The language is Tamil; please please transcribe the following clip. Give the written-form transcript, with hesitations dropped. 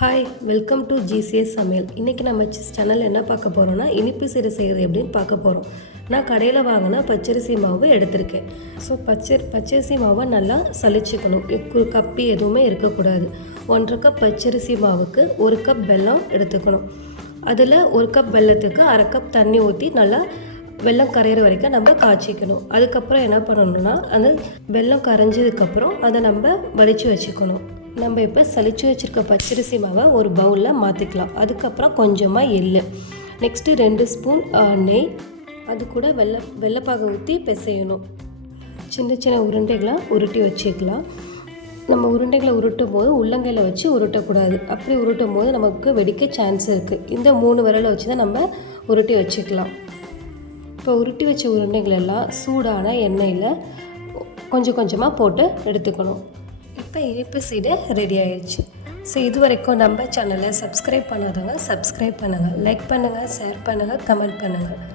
ஹாய், வெல்கம் டு ஜிசிஎஸ் சமையல். இன்றைக்கி நம்ம சேனல் என்ன பார்க்க போகிறோன்னா இனிப்பு சீடை செய்கிறது எப்படின்னு பார்க்க போகிறோம். நான் கடையில் வாங்கின பச்சரிசி மாவு எடுத்திருக்கேன். ஸோ பச்சரிசி மாவை நல்லா சலிச்சுக்கணும். கப்பி எதுவுமே இருக்கக்கூடாது. 1.5 கப் பச்சரிசி மாவுக்கு 1 கப் வெல்லம் எடுத்துக்கணும். அதில் 1 கப் வெல்லத்துக்கு 1/2 கப் தண்ணி ஊற்றி நல்லா வெல்லம் கரையிற வரைக்கும் நம்ம காய்ச்சிக்கணும். அதுக்கப்புறம் என்ன பண்ணணும்னா அந்த வெல்லம் கரைஞ்சதுக்கப்புறம் அதை நம்ம வடித்து வச்சுக்கணும். நம்ம இப்போ சலிச்சு வச்சுருக்க பச்சரிசி மாவை ஒரு பவுலில் மாற்றிக்கலாம். அதுக்கப்புறம் கொஞ்சமாக எள், நெக்ஸ்ட்டு 2 ஸ்பூன் நெய், அது கூட வெள்ளைப்பாகை ஊற்றி பிசையணும். சின்ன சின்ன உருண்டைகளாக உருட்டி வச்சுக்கலாம். நம்ம உருண்டைகளை உருட்டும் போது உள்ளங்கையில் வச்சு உருட்டக்கூடாது. அப்படி உருட்டும் போது நமக்கு வெடிக்க சான்ஸ் இருக்குது. இந்த 3 விரலை வச்சு தான் நம்ம உருட்டி வச்சுக்கலாம். இப்போ உருட்டி வச்ச உருண்டைகள் எல்லாம் சூடான எண்ணெயில் கொஞ்சம் கொஞ்சமாக போட்டு எடுத்துக்கணும். இப்போ இனிப்பு சீடை ரெடி ஆயிடுச்சு. ஸோ இது வரைக்கும் நம்ம சேனலை சப்ஸ்கிரைப் பண்ணாதவங்க சப்ஸ்கிரைப் பண்ணுங்கள், லைக் பண்ணுங்கள், ஷேர் பண்ணுங்கள், கமெண்ட் பண்ணுங்கள்.